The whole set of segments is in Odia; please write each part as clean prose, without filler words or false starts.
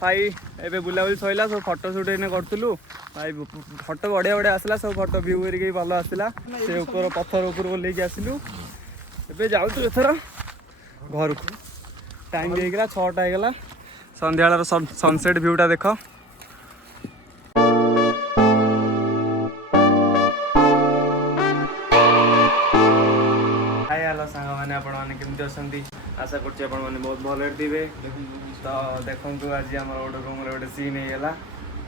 भाई एबे बुलाबुली सैला सब फोटो सुट एने करथुलु भाई फोटो बढ़िया बढ़िया आसला सब फोटो व्यू करिके भल आसला से ऊपर पत्थर ऊपर लेके आसिलु एबे जाउतु एथरा घर को टाइम भी हेगला 6टा हेगला संध्या बेला सनसेट व्यूटा देख हाय हेलो सांग मैंने आपण माने केमती असंती आशा करछि आपण माने बहुत भले दिबे तो देखु आज आम गोटे रूम गोटे सीन होगा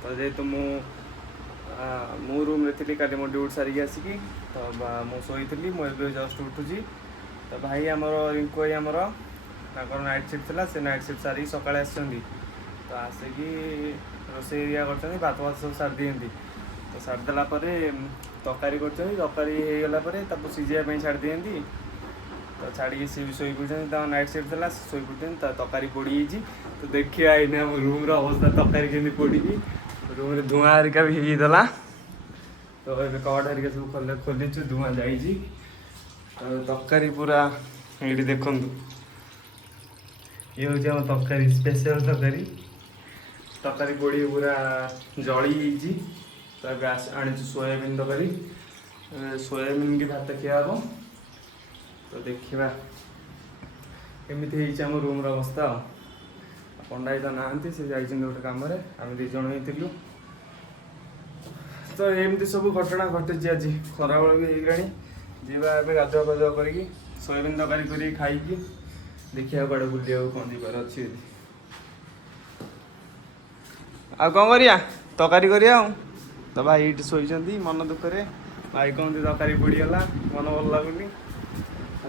तो जेहेतु मु रूम रे थी काली मो ड्यूटी सारिकी आसिकी तो मुझे शोई मुझे जस्ट उठुची तो भाई आमर रिंकू भाई आमर नाइट शिफ्ट था से नाइट शिफ्ट सारिकी सकाଳେ आसछन्ती तो आसिकी रोषे एरिया कर भात भात सब सारी दिखती तो सारिदेला तरकारी कर सीझाई छाड़ दिखती तो छाड़ी सी भी शोई पड़ते नाइट शिफ्ट था शोई पड़ते तरकारी पोड़ी तो देखिए आईने रूम अवस्था तरकारी केमी पोड़ी रूम रे धुआं हरिका भी होता तो ये कट हरिका सब खोलीचु धुआं जा तरकारी पूरा ये देखु ये हूँ आम तरकारी स्पेशल तरकारी पोड़ी पूरा जली तो आनी सोयाबीन तरकारी सोयाबीन की भात खिया हम तो देखा केमी आम रूम अवस्था पंडा तो नहांती से जाइए गोटे कम आम दीज ही तो एमती सब घटना घटी आज खरा बेल भी होगा जीवा गाधुआ पाधुआ कर सोयाबीन तरकारी कर खाई देखिए कड़े बुलिया कौन जीवार अच्छी आ कौन करिया तरकारी करिया तो भाई ये शोती मन दुखरे भाई कहते तरकारी पड़गला मन भल लगुनि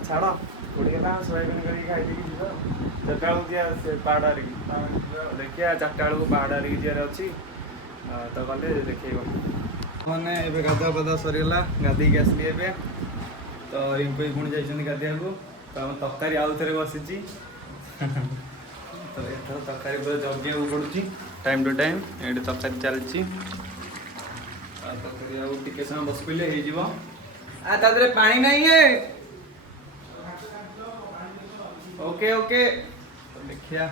छाड़ पड़गला सोयाबीन कर खाई चार्टा बेलू पहाड़ देखिए चार्टा बेलू पहाड़ जीवार अच्छी तो गले देखे मैंने ए गाधुआ पाधुआ सरीगला गाधे आसली ए तो रिंकू पुणी जाइए गाधिया को तो तरकारी आउ थे बसी तो एथर तरकारी पूरा जगिया पड़ुची टाइम टू टाइम ये तरकारी चलती तरकारी आगे समय बस पड़े हो पानी नहीं है ओके ओके तो देखिया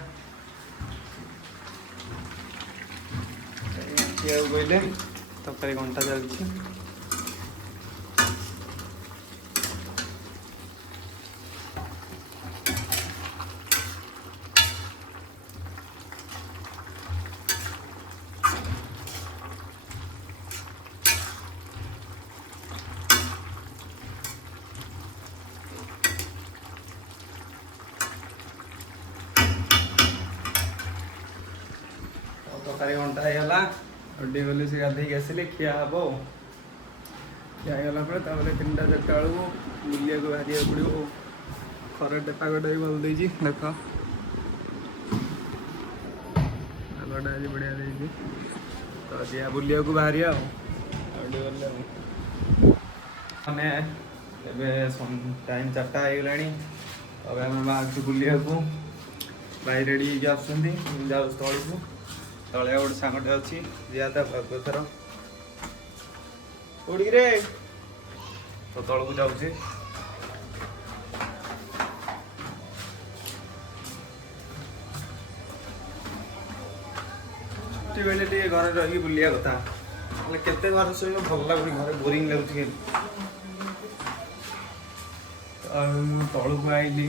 कहले तरकारी घंटा चलती तरकारी घंटा होगा डी गली से गाधे आसिले खिया हम खिया गला 3टा 4टा बेलू बुलिया को बाहर पड़ो खरा पागटा भी भल देख पागटा आज बढ़िया दे तो दिया बुलिया को बाहर गले टाइम 4टा होगा अब बाहर बुलिया को भाई रेडी जाऊ स्थल को तले गोटे सांगटे अच्छी जीता थर उड़ी रे तो तल को जाऊे छुट्टी बेले घर रही बुलिया कथा केते घर शो भल लगुनि घर बोरिंग लगुच तलू को आईली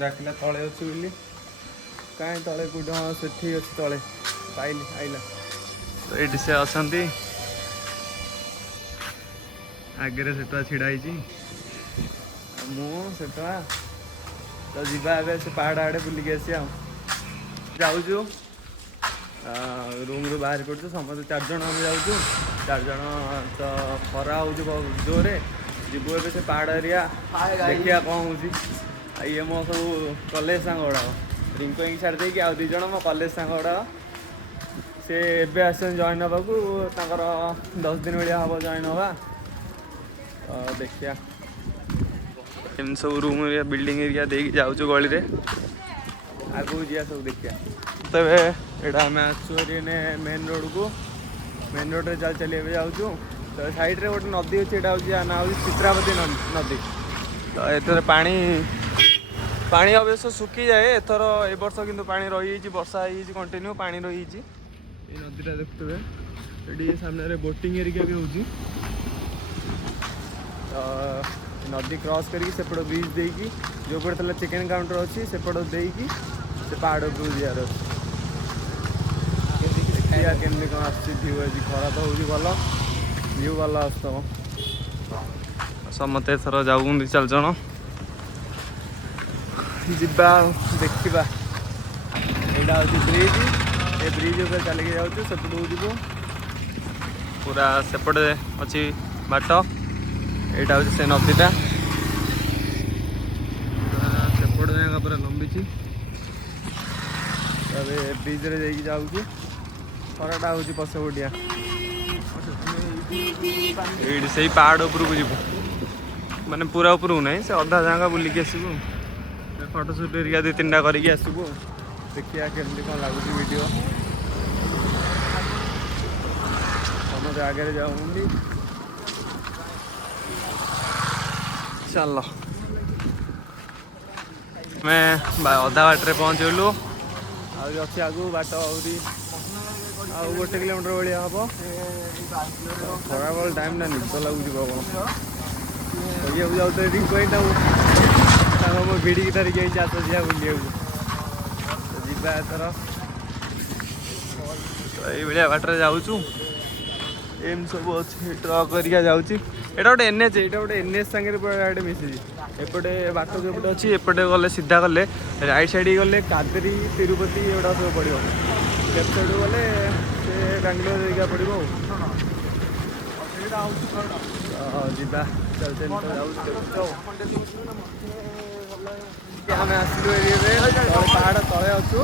डाकिला तले अच्छी कहीं तले कौट हाँ से अच्छी तले पाइली आइला तो ये से असंती आगे सेटा छिड़ाई मुटा तो जीवा से पहाड़ आड़े बुलिक आसी जाऊँ रूम रू बाहर पड़ू समस्त 4 जन आम जाऊँ 4 जन तो खरा हो जोरे जीवु ए से पहाड़ एरिया देखिया कौन हो ये मो सब कॉलेज सांग गुड़ा रिंकू की छाड़ देकी आउ 2 जन मो कॉलेज सांग गुड़ा से एबे आस जॉइन हाँ को 10 दिन भाया हम जॉइन हवा तो देखिया एम सब रूम एरिया बिल्डिंग एरिया देख जाऊँ गली आगू जा सब देखिया तबे एटा आम आसुरी मेन रोड को मेन रोड रे चल चली जाऊँ तो साइड रे गोटे नदी अच्छी ना हूँ चित्रावती नदी तो एथर पानी पानी अवश्य सुखी जाए एथर ए वर्ष किंतु पानी रही वर्षा होती कंटिन्यू पानी रही नदीटा देखुए ये सामने बोटिंग एरिया भी होची नदी क्रॉस करके सेपट ब्रिज देकी जो पड़े चिकेन काउंटर अच्छी सेपट देकी से पहाड़ उपरू जीवार देखिए केमती कौन आव्यू आज खरा तो हो भल व्यू भल आसम समते थर जाऊँ 4 जन ଯିବା ଦେଖିବା ଏଇଟା ହେଉଛି ବ୍ରିଜ୍ ଏ ବ୍ରିଜ୍ ଉପରେ ଚାଲିକି ଯାଉଛୁ ସେପଟକୁ ଯିବୁ ପୁରା ସେପଟେ ଅଛି ବାଟ ଏଇଟା ହେଉଛି ସେ ନଦୀଟା ସେପଟ ଜାଗା ପୁରା ଲମ୍ବିଛି ତାପରେ ବ୍ରିଜ୍ରେ ଯାଇକି ଯାଉଛି ଖରାଟା ହେଉଛି ପଛପଟିଆ ଏଇଠି ସେଇ ପାହାଡ଼ ଉପରକୁ ଯିବୁ ମାନେ ପୁରା ଉପରକୁ ନାହିଁ ସେ ଅଧା ଜାଗା ବୁଲିକି ଆସିବୁ फोटोशूट एरिया 2-3टा करके आसबू देखिए केमती कौन लगुच वीडियो समझ आगे जाऊँगी चल मैं अधा बाटे पहुँचलु अच्छी आगू बाट आहरी गोटे किलोमीटर भाया हम खराब टाइम ना निद लगुच जाऊ रिंग पॉइंट मो भिड़ी धरिक चाष जा बुलिया जीवा एथर तो ये बाटर जाऊँ एम सब अच्छे ट्रक करिया जाऊँगी एटा गोटे एनएच एटा गोटे एनएच सांगे पूरा मिसी एपटे बाट जो अच्छी एपटे गले सीधा गले राइट साइड गले कादेरी तिरुपति एगुड़ा सब पड़ो लेफ्ट साइड गले से बांग्लोर एरिया पड़ो जीवा चल आम आसलु एरिया पहाड़ तले अच्छु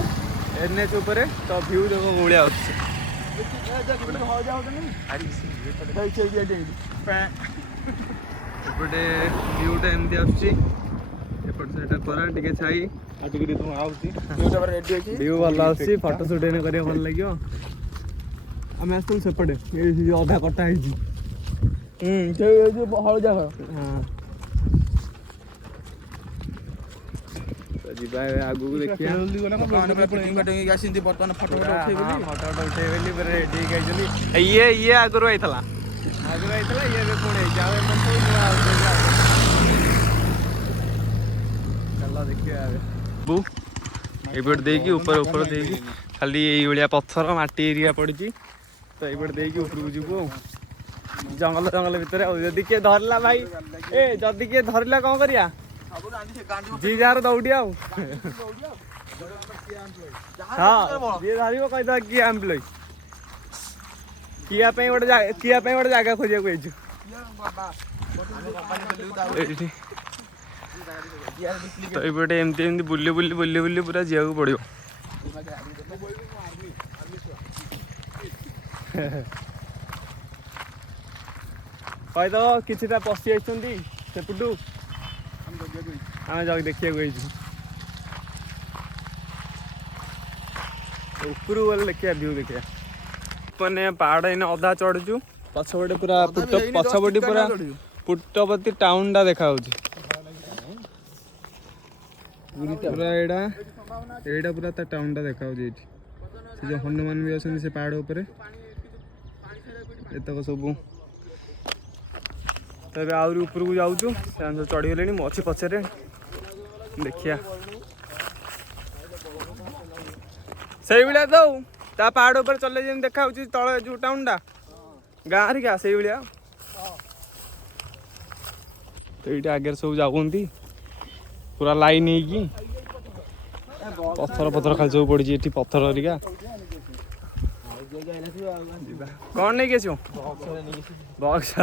एनएच उपर तो भ्यू देख भाया एपटे भ्यूटा एमती आसपट से खरा टे छाई भ्यू भल आस फोटोशूट कर भल लगे आम आसलु सेपटे अधा कटा हलजा घर ଯିବା ଆଗକୁ ଦେଖିବା ଫଟୋ ଉଠେଇବେଲି ରେଡି ହେଇଛନ୍ତି ଇଏ ଆଗରୁ ଆଇଥିଲା ଇଏ ଏବେ ପୁଣି ହେଇଛି ଆଉ ଚାଲ ଦେଖିବା ଏଇପଟେ ଦେଇକି ଉପର ଦେଇକି ଖାଲି ଏଇଭଳିଆ ପଥର ମାଟି ଏରିଆ ପଡ଼ିଛି ତ ଏଇପଟେ ଦେଇକି ଉପରକୁ ଯିବୁ ଆଉ ଜଙ୍ଗଲ ଭିତରେ ଆଉ ଯଦି କିଏ ଧରିଲା ଭାଇ ଯଦି କିଏ ଧରିଲା କ'ଣ କରିବା जी जार दौड़ी हाँ जी धर कहीदा किए एम्प्लॉय किया गोटे जगह खोजा तो ये एमती बुली पूरा जावाक पड़ो कहीद किसी पशि सेपटू आम जग देखा ऊपर गले देखिए व्यू देखिए मैंने पहाड़ इन अधा चढ़ुचु पछपटे पूरा पछपटी पूरा पुट्टपति टाउन टा देखा पूरा एड़ा पूरा टाउन टा देखा जो हनुमान भी अच्छे से पहाड़ उपर एतक सब तब आहरी ऊपर को जाऊँ से चढ़ी गले अच्छी पचरे देखिया से भाया तो ता पहाड़ ऊपर चले जमी देखा तले जो टाउन टा गाँ हरिका से भाया तो ये आगे सब जाऊँगी पूरा लाइन होगी पत्थर खाली सब पड़ी ये पत्थर हरिका कौन नहीं कैसे बॉक्स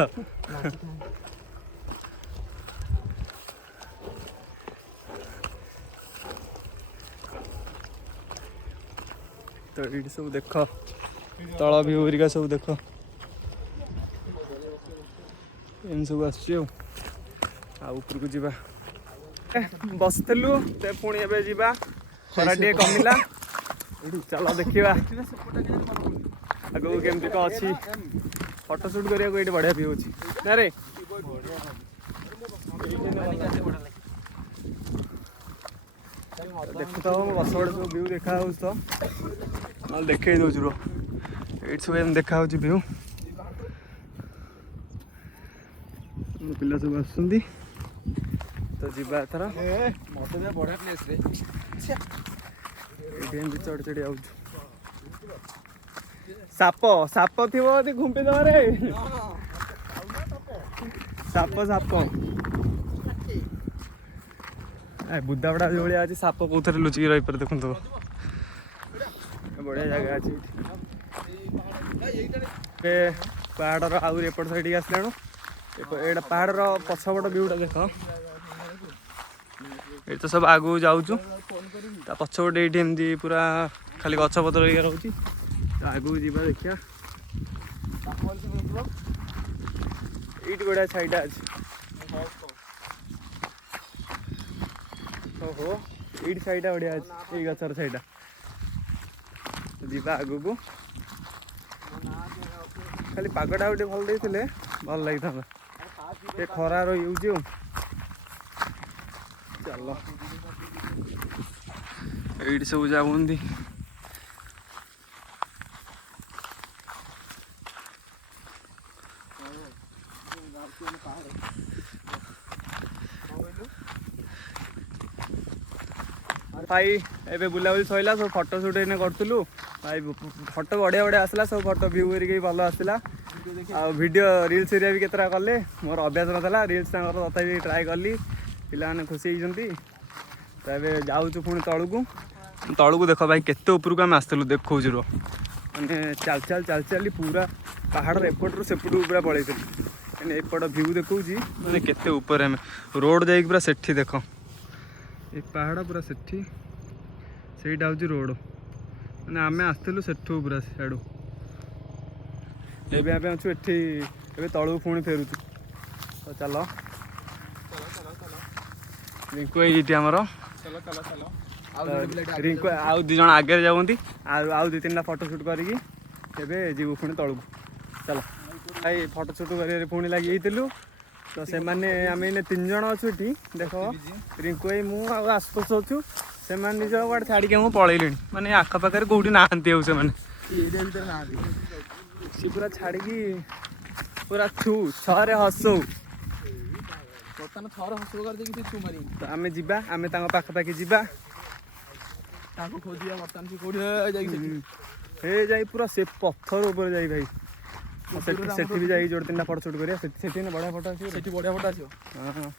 तो ये सब देख तल व्यू हरिका सब देख इन सब आपर को जीवा बसलु पुणी ए जा खरा टे कमिला चलो देखा आगे केमती कौन अच्छी फोटोशूट करने को ये बढ़िया व्यू अच्छी ना रे ଦେଖୁଥାଅ ମୋ ପଛପଟେ ସବୁ ଭିଉ ଦେଖାଯାଉଛି ତ, ନହେଲେ ଦେଖେଇ ଦେଉଛି ରୁହ। ଏଇଠି ସବୁ ଏମିତି ଦେଖାଯାଉଛି ଭିଉ। ପିଲା ସବୁ ଆସୁଛନ୍ତି ତ ଯିବା ଏଥର। ବଢିଆ ପ୍ଲେସ ରେ ଏଇଠି ଏମିତି ଚଢି ଚଢି ଯାଉଛୁ। ସାପ ସାପ ଥିବ ଯଦି ଘୁମ୍ପି ଦେବାରେ। ସାପ ସାପ ବୁଦାବଡ଼ା ଯୋଉଭଳିଆ ଅଛି, ସାପ କୋଉଥିରେ ଲୁଚିକି ରହିପାରେ ଦେଖନ୍ତୁ। ବଢିଆ ଜାଗା ଅଛି ଏବେ। ପାହାଡ଼ର ଆହୁରି ଏପଟ ସାଇଡିକି ଆସିଲାଣୁ। ଏଇଟା ପାହାଡ଼ର ପଛପଟ ଭିଉଟା ଦେଖ। ଏଇଠି ତ ସବୁ ଆଗକୁ ଯାଉଛୁ, ତା ପଛପଟେ ଏଇଠି ଏମିତି ପୁରା ଖାଲି ଗଛ ପତ୍ର ହେଇକା ରହୁଛି। ଆଗକୁ ଯିବା ଦେଖିବା। ଏଇଠି ବଢିଆ ଛାଇଟା ଅଛି। ଓହୋ, ଏଇଠି ଛାଇଟା ବଢିଆ ଅଛି, ଏଇ ଗଛର ଛାଇଟା। ଯିବା ଆଗକୁ। ଖାଲି ପାଗଟା ଆଉ ଟିକେ ଭଲ ଦେଇଥିଲେ ଭଲ ଲାଗିଥାନ୍ତା। ଏ ଖରା ରହିଯାଉଛି ଆଉ। ଚାଲ, ଏଇଠି ସବୁ ଯାଉଛନ୍ତି। ଭାଇ ଏବେ ବୁଲାବୁଲି ସରିଲା, ସବୁ ଫଟୋ ସୁଟ୍ ଏଇନେ କରୁଥିଲୁ। ଭାଇ ଫଟୋ ବଢ଼ିଆ ବଢ଼ିଆ ଆସିଲା, ସବୁ ଫଟୋ ଭ୍ୟୁ କରିକି ଭଲ ଆସିଥିଲା। ଆଉ ଭିଡ଼ିଓ ରିଲ୍ସ ଏରିଆ ବି କେତେଟା କଲେ। ମୋର ଅଭ୍ୟାସ ନଥିଲା ରିଲ୍ସ, ତାଙ୍କର ତଥାପି ଟ୍ରାଏ କଲି। ପିଲାମାନେ ଖୁସି ହେଇଛନ୍ତି। ତ ଏବେ ଯାଉଛୁ ପୁଣି ତଳକୁ। ତଳକୁ ଦେଖ ଭାଇ କେତେ ଉପରକୁ ଆମେ ଆସିଥିଲୁ, ଦେଖାଉଛି ରୁହ। ମାନେ ଚାଲି ଚାଲି ପୁରା ପାହାଡ଼ର ଏପଟରୁ ସେପଟକୁ ପୁରା ପଳେଇଥିଲୁ। ମାନେ ଏପଟ ଭ୍ୟୁ ଦେଖାଉଛି, ମାନେ କେତେ ଉପରେ ଆମେ ରୋଡ଼ ଯାଇକି ପୁରା ସେଠି ଦେଖ। ଏ ପାହାଡ଼ ପୁରା ସେଠି, ସେଇଟା ହେଉଛି ରୋଡ଼। ମାନେ ଆମେ ଆସିଥିଲୁ ସେଠୁ ପୁରା ସିଆଡ଼ୁ। ଏବେ ଆମେ ଅଛୁ ଏଠି। ଏବେ ତଳକୁ ପୁଣି ଫେରୁଛୁ। ତ ଚାଲ। ରିଙ୍କୁ ଏଇଠି ଆମର। ରିଙ୍କୁ ଆଉ 2 ଜଣ ଆଗରେ ଯାଉଛନ୍ତି। ଆଉ 2-3ଟା ଫଟୋ ସୁଟ୍ କରିକି ଏବେ ଯିବୁ ପୁଣି ତଳକୁ। ଚାଲ ଭାଇ, ଫଟୋ ସୁଟ୍ କରିବାରେ ପୁଣି ଲାଗିଯାଇଥିଲୁ। ତ ସେମାନେ ଆମେ ଏଇନେ 3 ଜଣ ଅଛୁ ଏଠି। ଦେଖ, ରିଙ୍କୁ ଭାଇ, ମୁଁ ଆଉ ଆଶୁତୋଷ ଅଛୁ। ସେମାନେ 2 ଜଣ କୁଆଡ଼େ ଛାଡ଼ିକି ଆମକୁ ପଳେଇଲେଣି। ମାନେ ଆଖପାଖରେ କେଉଁଠି ନାହାନ୍ତି ଆଉ ସେମାନେ। ସେ ପୁରା ଛାଡ଼ିକି ପୁରା ଛଅରେ ହସଉ। ତ ଆମେ ଯିବା, ଆମେ ତାଙ୍କ ପାଖାପାଖି ଯିବା। ତାଙ୍କୁ ଖୋଜିବା ବର୍ତ୍ତମାନ ସେ କୋଉଠି ଯାଇକି ହେ ଯାଇ ପୁରା ସେ ପଥର ଉପରେ ଯାଇ ଭାଇ। ସେଠି ବି ଯାଇ ଯୋଡ଼େ 3ଟା ଫଟୋ ସୁଟ୍ କରିବା। ସେଠି ବଢ଼ିଆ ଫଟୋ ଆସିବ। ସେଠି ବଢିଆ ଫଟୋ ଆସିବ। ହଁ,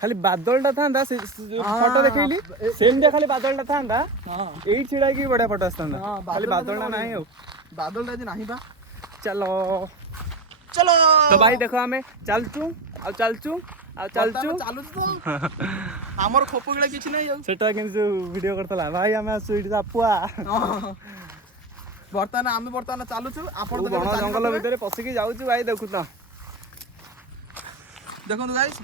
ଖାଲି ବାଦଲଟା ଥାନ୍ତା, ସେ ଫଟୋ ଦେଖେଇଲି ସେମିତିଆ ଖାଲି ବାଦଲଟା ଥାନ୍ତା, ଏଇଠି ଛିଡ଼ା ହେଇକି ବଢ଼ିଆ ଫଟୋ ଆସିଥାନ୍ତା। ଖାଲି ବାଦଲଟା ନାହିଁ ଆଉ। ବାଦଲଟା ଆଜି ନାହିଁ ବା। ଚାଲ ଚାଲ। ତ ଭାଇ ଦେଖ, ଆମେ ଚାଲୁଛୁ ଆଉ ଚାଲୁଛୁ ଆଉ ଚାଲୁଛୁ। ଆମର ଖୋପ ଗିଳା କିଛି ନାହିଁ ଆଉ। ସେଟା କିନ୍ତୁ ଯୋଉ ଭିଡ଼ିଓ କରିଥିଲା ଭାଇ, ଆମେ ଆସୁ ଏଇଠି ସାପୁଆ। ବର୍ତ୍ତମାନ ଚାଲୁଛୁ। ଆପଣ ତ ବଣ ଜଙ୍ଗଲ ଭିତରେ ପଶିକି ଯାଉଛୁ ଭାଇ, ଦେଖୁଛ। ଦେଖନ୍ତୁ ଗାଇସ୍,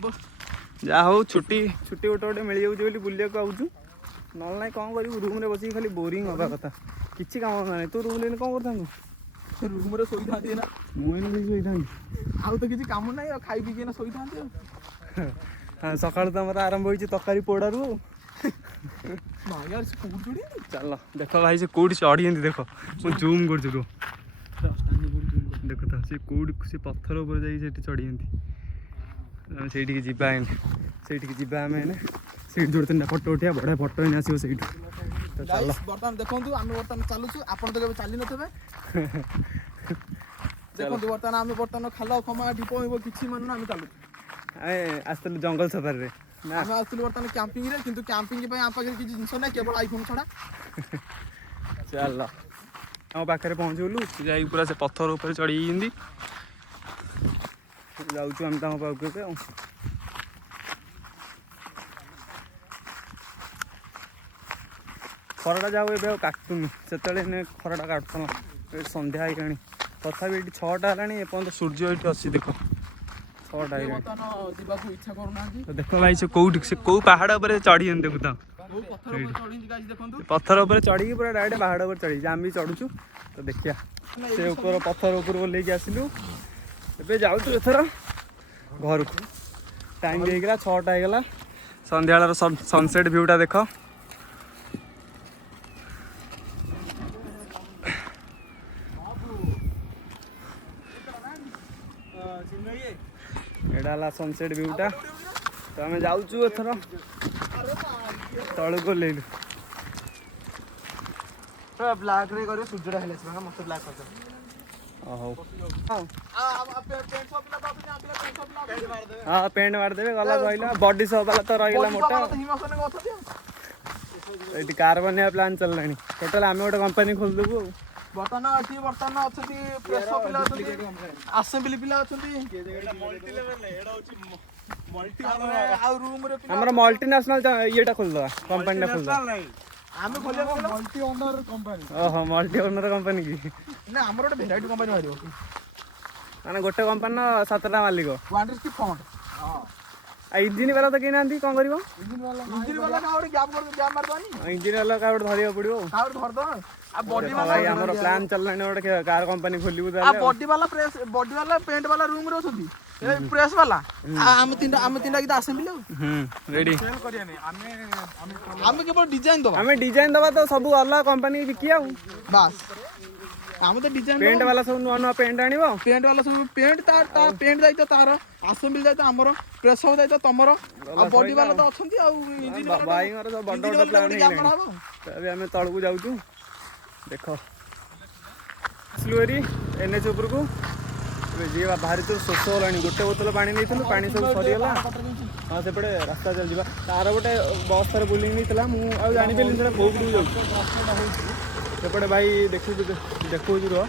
ଯାହା ହଉ ଛୁଟି ଗୋଟେ ମିଳିଯାଉଛି ବୋଲି ବୁଲିବାକୁ ଆଉଛୁ। ନହେଲେ ନାଇଁ କ'ଣ କରିବୁ, ରୁମ୍ରେ ବସିକି ଖାଲି ବୋରିଂ ହେବା କଥା। କିଛି କାମ ନାହିଁ। ତୁ ରୁମ୍ରେ ଏଇନେ କ'ଣ କରିଥାନ୍ତୁ? ରୁମ୍ରେ ଶୋଇଥାନ୍ତି ନା। ମୁଁ ଏଇନେ ବି ଶୋଇଥାନ୍ତି। ଆଉ ତ କିଛି କାମ ନାହିଁ, ଆଉ ଖାଇ ପିଇକି ଶୋଇଥାନ୍ତି ଆଉ। ସକାଳୁ ତ ଆମର ଆରମ୍ଭ ହେଇଛି ତରକାରୀ ପୋଡ଼ାରୁ। ଚାଲ ଦେଖ ଭାଇ, ସେ କୋଉଠି ଚଢ଼ିଛନ୍ତି ଦେଖ। ମୁଁ ଜୁମ୍ କରୁଛି ରୁହ। ଦେଖ ତ, ସେ କୋଉଠି, ସେ ପଥର ଉପରେ ଯାଇକି ସେଠି ଚଢ଼ିଛନ୍ତି। ଆମେ ସେଇଠିକି ଯିବା ଏଇନେ। ଆମେ ଏଇନେ ସେଇଠି ଯୋଡ଼େ 3ଟା ଫଟୋ ଉଠିବା। ବଢ଼ିଆ ଫଟୋ ଏଇନେ ଆସିବ ସେଇଠୁ। ତ ଚାଲ। ବର୍ତ୍ତମାନ ଦେଖନ୍ତୁ, ଆମେ ବର୍ତ୍ତମାନ ଚାଲୁଛୁ। ଆପଣ ତ କେବେ ଚାଲି ନଥିବେ। ଦେଖନ୍ତୁ, ବର୍ତ୍ତମାନ ଖାଲ ଖମା ଢିପ କିଛି ମାନୁ ଆମେ ଚାଲୁଛୁ। ଆମେ ଆସିଥିଲୁ ଜଙ୍ଗଲ ସଫାରିରେ। ଆମେ ଆସିଥିଲୁ ବର୍ତ୍ତମାନ କ୍ୟାମ୍ପିଂରେ, କିନ୍ତୁ କ୍ୟାମ୍ପିଂ ପାଇଁ ଆମ ପାଖରେ କିଛି ଜିନିଷ ନାହିଁ, କେବଳ ଆଇଫୋନ୍ ଛଡ଼ା। ଚାଲ, ଆମ ପାଖରେ ପହଞ୍ଚିଗଲୁ। ଯାଇକି ପୁରା ସେ ପଥର ଉପରେ ଚଢ଼ିଯାଇଛନ୍ତି। ଯାଉଛୁ ଆମେ ତାଙ୍କ ପାଖକୁ ଏବେ ଆଉ। ଖରାଟା ଯାଉ ଏବେ ଆଉ କାଟୁନି, ସେତେବେଳେ ଏଇନେ ଖରାଟା କାଟୁଥିଲା। ଏଠି ସନ୍ଧ୍ୟା ହେଇଗଲାଣି, ତଥାପି ଏଠି 6ଟା ହେଲାଣି, ଏପର୍ଯ୍ୟନ୍ତ ସୂର୍ଯ୍ୟ ଏଇଠି ଅଛି ଦେଖ। 6ଟା ହେଇଗଲାଣି। ଯିବାକୁ ଇଚ୍ଛା କରୁନାହାନ୍ତି। ଦେଖ ଭାଇ, ସେ କୋଉଠି, ସେ କୋଉ ପାହାଡ଼ ଉପରେ ଚଢ଼ିଛନ୍ତି ଦେଖୁଛ। ପଥର ଉପରେ ଚଢ଼ିକି ପୁରା ଡାଇରେକ୍ଟ ପାହାଡ଼ ଉପରେ ଚଢ଼ିଛି। ଆମେ ବି ଚଢ଼ୁଛୁ। ତ ଦେଖିବା, ସେ ପଥର ଉପରକୁ ଓହ୍ଲେଇକି ଆସିଲୁ। ଏବେ ଯାଉଛୁ ଏଥର ଘରକୁ। ଟାଇମ୍ ବି ହେଇଗଲା 6ଟା ହେଇଗଲା। ସନ୍ଧ୍ୟାବେଳର ସନସେଟ୍ ଭ୍ୟୁଟା ଦେଖ। ଏଇଟା ହେଲା ସନସେଟ୍ ଭ୍ୟୁଟା। ତ ଆମେ ଯାଉଛୁ ଏଥର ତଳକୁ ଓହ୍ଲେଇଲୁ। ବ୍ଲାକ୍ ରେ କରିବ ସୂର୍ଯ୍ୟଟା ହେଲେ ଆସିବ ମତେ ବ୍ଲାକ୍ କରିଛ। ହଉ ହଁ ହଁ ପେଣ୍ଟ ମାରିଦେବେ ଗଲା ରହିଲା। ବଡି ସପ୍ ବାଲା ତ ରହିଗଲା ମୋଟା। ଏଠି କାର୍ ବନେଇବା ପ୍ଲାନ୍ ଚାଲିଲାଣି। ଟୋଟାଲ ଆମେ ଗୋଟେ କମ୍ପାନୀ ଖୋଲିଦେବୁ ଆଉ। ବର୍ତ୍ତମାନ ଅଛନ୍ତି ପ୍ରେସ ପିଲା ଅଛନ୍ତି, ଆସେମ୍ବଲି ପିଲା ଅଛନ୍ତି, ଆଉ ରୁମରେ ଆମର ମଲ୍ଟିନ୍ୟାସନାଲ ଇଏଟା ଖୋଲିଦେବା, କମ୍ପାନୀଟା ଖୋଲିଦେବା। ଆମେ ଖୋଲିବା ମଲ୍ଟି ଓନର କମ୍ପାନୀ। ଓହୋ ମଲ୍ଟି ଓନର କମ୍ପାନୀ କି? ନା ଆମର ଗୋଟେ ଭେରାଇଟି କମ୍ପାନୀ ବାହାରିବ, ମାନେ ଗୋଟେ କମ୍ପାନୀର 7ଟା ମାଲିକ। ୱାଣ୍ଡରସ୍କି ଫଣ୍ଡ। ଆଉ ଇଞ୍ଜିନ ବାଲା ତ କେହି ନାହାନ୍ତି, କ'ଣ କରିବ? ଇଞ୍ଜିନ ବାଲା କାହା ଗୋଟେ ଗ୍ୟାପ୍ ମାରିଦବାନି। ଇଞ୍ଜିନ ବାଲା କାହା ଗୋଟେ ଧରିବାକୁ ପଡିବ ଆଉ। କାହା ଗୋଟେ ଧରିଦବା। ଆଉ ବଡି ବାଲା ଭାଇ ଆମର ପ୍ଲାନ୍ ଚାଲିଲାଣି ଗୋଟେ କାର କମ୍ପାନୀ ଖୋଲିବୁ ଆଉ ତାହେଲେ। ବଡି ବାଲା ପେଣ୍ଟ ବାଲା ରୁମରେ ଅଛନ୍ତି, ଏ ପ୍ରେସ ବାଲା। ଆଉ ଆମେ ତିନିଟା ଗୀତ ଆସେମ୍ବଲି ଆଉ। ରେଡି। ଆମେ କେବଳ ଡିଜାଇନ ଦବା। ଆମେ ଡିଜାଇନ ଦବା ତ ସବୁ ଅଲଗା କମ୍ପାନୀ ବିକି ଆଉ। ବାସ୍ ଆମେ ତ ଡିଜାଇନ ପେଣ୍ଟ ବାଲା ସବୁ ନୂଆ ନୂଆ ପେଣ୍ଟ ଆଣିବ। ପେଣ୍ଟ ବାଲା ସବୁ ପେଣ୍ଟ ତା ପେଣ୍ଟ ଦାୟିତ୍ୱ ତାର, ଆସେମ୍ବଲି ଦାୟିତ୍ୱ ଆମର, ପ୍ରେସ ସବୁ ଦାୟିତ୍ୱ ତମର। ଆଉ ବଡି ବାଲା ତ ଅଛନ୍ତି ଆଉ। ଭାଇଙ୍କର ସବୁ ବଡ ବଡ ପ୍ଲାନ୍ ହେଇଗଲାଣି। ଏବେ ଆମେ ତଳକୁ ଯାଉଛୁ ଦେଖ। ଆସିଲୁ ଏରି NH ଉପରକୁ। ଏବେ ଯିଏ ବାହାରିଛୁ ଶୋଷ ହେଲାଣି। ଗୋଟେ ବୋତଲ ପାଣି ନେଇଥିଲୁ, ପାଣି ସବୁ ସରିଗଲା। ହଁ ସେପଟେ ରାସ୍ତା ଚାଲିଯିବା। ତାର ଗୋଟେ ବସ୍ ଥରେ ବୁଲିଂ ନେଇଥିଲା, ମୁଁ ଆଉ ଜାଣିପାରିଲିନି ସେଟା କୋଉ ପଟକୁ ଯାଉଛି। ସେପଟେ ଭାଇ ଦେଖୁଛୁ ରୁହ,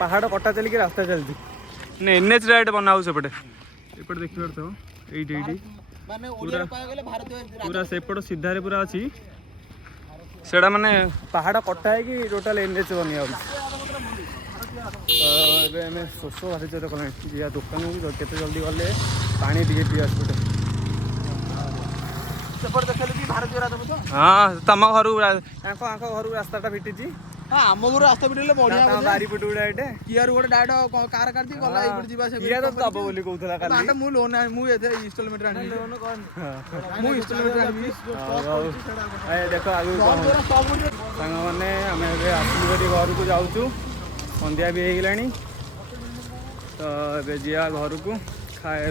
ପାହାଡ଼ କଟା ଚାଲିକି ରାସ୍ତା ଚାଲିଛି। ମାନେ NH ରାଇଟ୍ ବନା ହଉଛି ସେପଟେ। ଏପଟେ ଦେଖିପାରୁଥିବ ଏଇଠି ପୁରା ସେପଟ ସିଧାରେ ପୁରା ଅଛି। ସେଇଟା ମାନେ ପାହାଡ଼ କଟା ହେଇକି ଟୋଟାଲ NH ବନିଆ ହଉଛି। ଏବେ ଆମେ ଶୋଷ ଭାରି ଜୋରେ କଲାଣି। ଯିବା ଦୋକାନକୁ, କେତେ ଜଲ୍ଦି ଗଲେ ପାଣି ଟିକେ ପିଇବା ସେପଟେ। ସେପଟେ ଦେଖିଲେ କି ଭାରତୀୟ ରାଜପଥ। ହଁ ତମ ଘରକୁ ଆଙ୍କ ଘରକୁ ରାସ୍ତାଟା ଫିଟିଛି। ଆମ ଘରୁ ରାସ୍ତା ପିଟିଲେ ବଢିଆ ହବ ଯେ। ବାରି ପଟୁ ଏଇଟେ କିଆରୁ ଗୋଟେ ଡାଇରେକ୍ଟ କାର କାଢି ଗଲା ଏଇପଟେ ଯିବା ସେ କିଆ ତ ଦବ ବୋଲି କହୁଥିଲା କାଲି। ମୁଁ ଲୋନ୍ ମୁଁ ଏତେ ଇନଷ୍ଟଲମେଣ୍ଟ ଆଣିବି। ମୁଁ ଇନଷ୍ଟଲମେଣ୍ଟ ଆଣିବି। ଦେଖ ଆଗକୁ ସାଙ୍ଗମାନେ ଆମେ ଏବେ ଆସିଲୁ ଏଠି ଘରକୁ ଯାଉଛୁ। ସନ୍ଧ୍ୟା ବି ହେଇଗଲାଣି। ତ ଏବେ ଯିବା ଘରକୁ,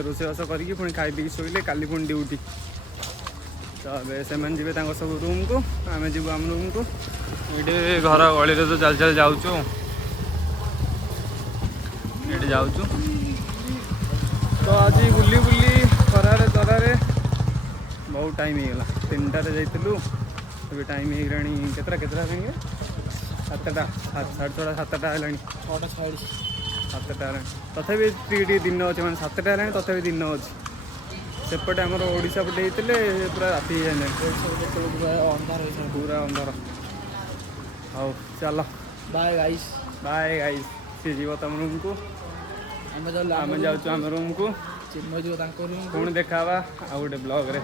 ରୋଷେଇବାସ କରିକି ପୁଣି ଖାଇ ପିଇକି ଶୋଇଲେ କାଲି ପୁଣି ଡ୍ୟୁଟି। ତ ଏବେ ସେମାନେ ଯିବେ ତାଙ୍କ ସବୁ ରୁମ୍କୁ, ଆମେ ଯିବୁ ଆମ ରୁମ୍କୁ। ଏଇଠି ଘର ଗଳିରେ ତ ଚାଲି ଚାଲି ଯାଉଛୁ। ଏଇଠି ଯାଉଛୁ। ତ ଆଜି ବୁଲି ଖରାରେ ତରାରେ ବହୁତ ଟାଇମ୍ ହେଇଗଲା। 3ଟାରେ ଯାଇଥିଲୁ, ଏବେ ଟାଇମ୍ ହେଇଗଲାଣି କେତେଟା ହେଲାଣି? 7ଟା, 6:30 7ଟା ହେଲାଣି। 7ଟା ହେଲାଣି। ତଥାପି ଟିକେ ଦିନ ଅଛି, ମାନେ 7ଟା ହେଲାଣି ତଥାପି ଦିନ ଅଛି। ସେପଟେ ଆମର ଓଡ଼ିଶା ପଟେ ହେଇଥିଲେ ପୁରା ରାତି ହେଇଯାଇଥାନ୍ତା, ପୁରା ଅନ୍ଧାର। ହଉ ଚାଲ, ବାଏ ଗାଇସ୍। ସିଏ ଯିବ ତମ ରୁମ୍କୁ, ଆମେ ଯାଉଛୁ ଆମ ରୁମ୍କୁ। ଚିନ୍ମୟ ଯିବ ତାଙ୍କ ରୁମ୍କୁ। ପୁଣି ଦେଖା ହେବା ଆଉ ଗୋଟେ ବ୍ଲଗ୍ରେ।